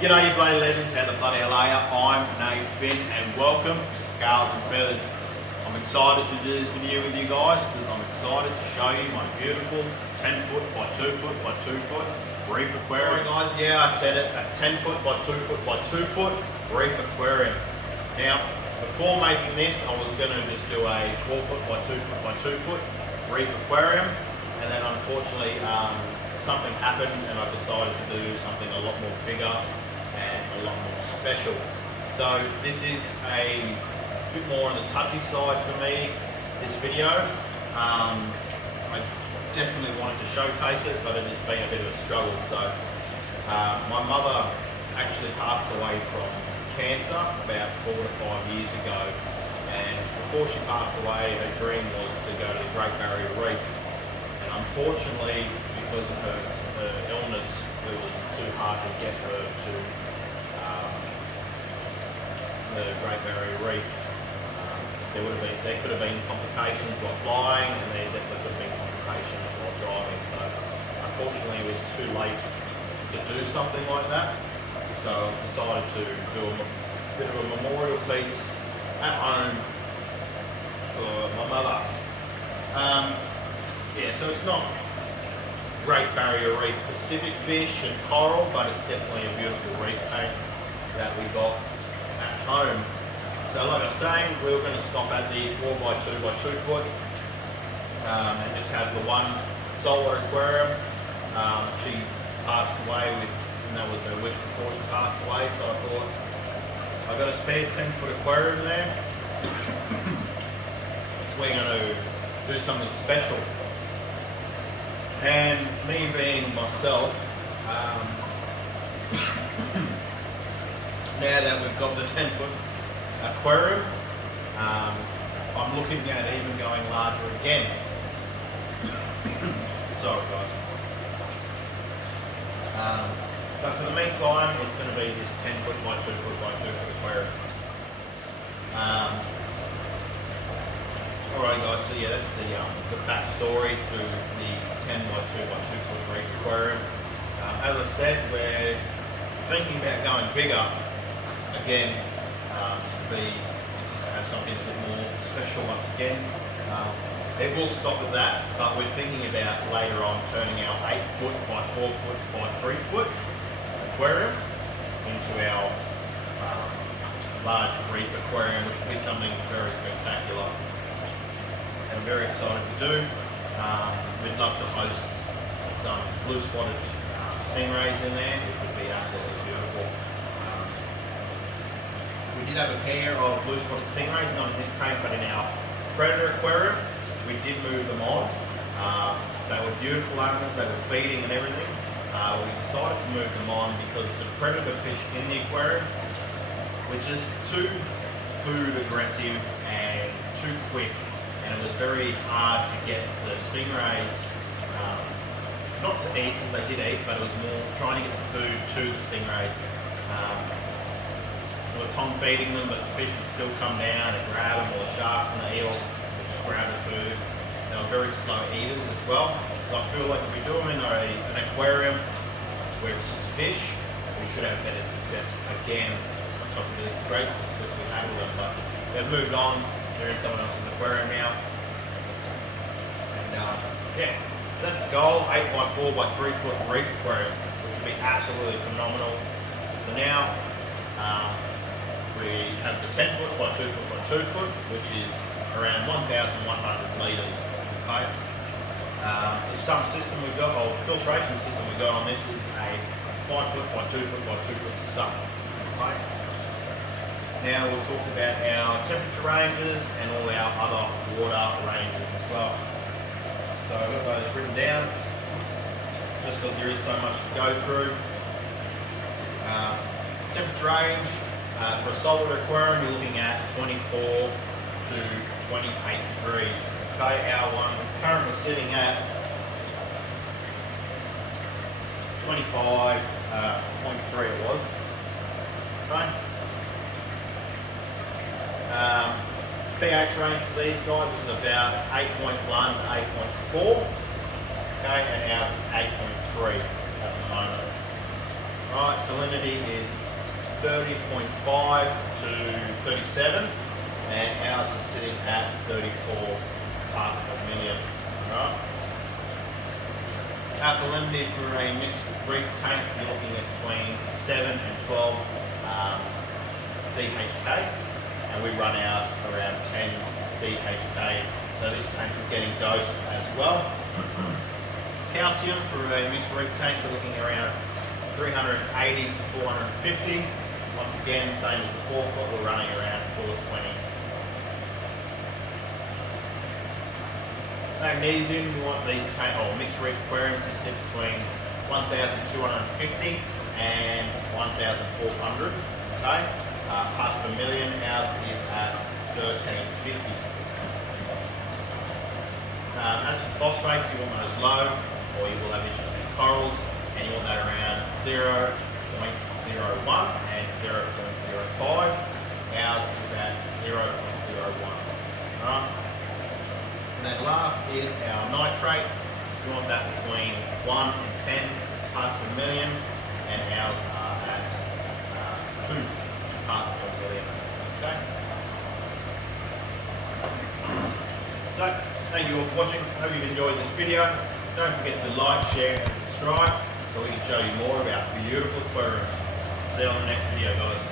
G'day you bloody legends, how the bloody hell are ya? I'm Nathan and welcome to Scales and Feathers. I'm excited to do this video with you guys because I'm excited to show you my beautiful 10 foot by 2 foot by 2 foot reef aquarium. Alright guys, yeah I said it, a 10 foot by 2 foot by 2 foot reef aquarium. Now before making this I was going to just do a 4 foot by 2 foot by 2 foot reef aquarium, and then unfortunately something happened and I decided to do something a lot more bigger and a lot more special. So this is a bit more on the touchy side for me, this video. I definitely wanted to showcase it, but it has been a bit of a struggle. So my mother actually passed away from cancer about 4 to 5 years ago, and before she passed away her dream was to go to the Great Barrier Reef, and unfortunately because of her illness it was too hard to get her to the Great Barrier Reef. There could have been complications while flying, and there definitely could have been complications while driving. So unfortunately it was too late to do something like that. So I decided to do a bit of a memorial piece at home for my mother. Yeah, so it's not Great Barrier Reef Pacific fish and coral, but it's definitely a beautiful reef tank that we got at home. So like I was saying, we were going to stop at the 4 by 2 by 2 foot and just have the one solar aquarium. She passed away and that was her wish before she passed away, so I thought I've got a spare 10 foot aquarium there. We're going to do something special. And me being myself, now that we've got the 10 foot aquarium, I'm looking at even going larger again. Sorry guys. But for the meantime, it's going to be this 10 foot by 2 foot by 2 foot aquarium. Alright guys, so yeah, that's the backstory to the 10 by 2 by 2 foot reef aquarium. As I said, we're thinking about going bigger again, just to have something a bit more special once again. It will stop at that, but we're thinking about later on turning our 8 foot by 4 foot by 3 foot aquarium into our large reef aquarium, which will be something very spectacular. And I'm very excited to do. We'd love to host some blue spotted stingrays in there, which would be absolutely beautiful. We did have a pair of blue spotted stingrays, not in this tank but in our predator aquarium. We did move them on. They were beautiful animals, they were feeding and everything. We decided to move them on because the predator fish in the aquarium were just too food aggressive and too quick. And it was very hard to get the stingrays, not to eat because they did eat, but it was more trying to get the food to the stingrays. We were tongue feeding them, but the fish would still come down and grab them, or the sharks and the eels would just grab the food. They were very slow eaters as well. So I feel like if we do them in an aquarium where it's just fish, we should have better success again. On top of the great success we had with them, but they've moved on. They're in someone else's aquarium now. And yeah, so that's the goal, 8 by 4 by 3 foot reef aquarium, which would be absolutely phenomenal. So now we have the 10 foot by 2 foot by 2 foot, which is around 1,100 litres. Okay. The sump system we've got, or filtration system we've got on this is a 5 foot by 2 foot by 2 foot sump. Okay. Now we'll talk about our temperature ranges and all our other water ranges as well. So I've got those written down, just because there is so much to go through. Temperature range, for a solid aquarium you're looking at 24 to 28 degrees. Okay, our one is currently sitting at 25.3 it was. Okay. pH range for these guys is about 8.1 to 8.4. Okay, and ours is 8.3 at the moment. Right, salinity is 30.5 to 37, and ours is sitting at 34 parts per million. Right. Alkalinity for a mixed reef tank, you're looking at between 7 and 12 DHK, and we run ours around 10 DHK. So this tank is getting dosed as well. Calcium for a mixed reef tank, we're looking around 380 to 450. Once again, same as the 4 foot, we're running around 420. Magnesium, we want these mixed reef aquariums to sit between 1,250 and 1,400. Okay, parts per million. Ours is at 1,350. As for phosphates, you want those low, or you will have issues with corals, and you want that around 0.01 and 0.05. Ours is at 0.01. Right. And then last is our nitrate. You want that between 1 and 10 parts per million, and ours are at 2 parts per million. Okay. So, thank you all for watching. Hope you've enjoyed this video. Don't forget to like, share, and subscribe so we can show you more about beautiful aquariums. See you on the next video, guys.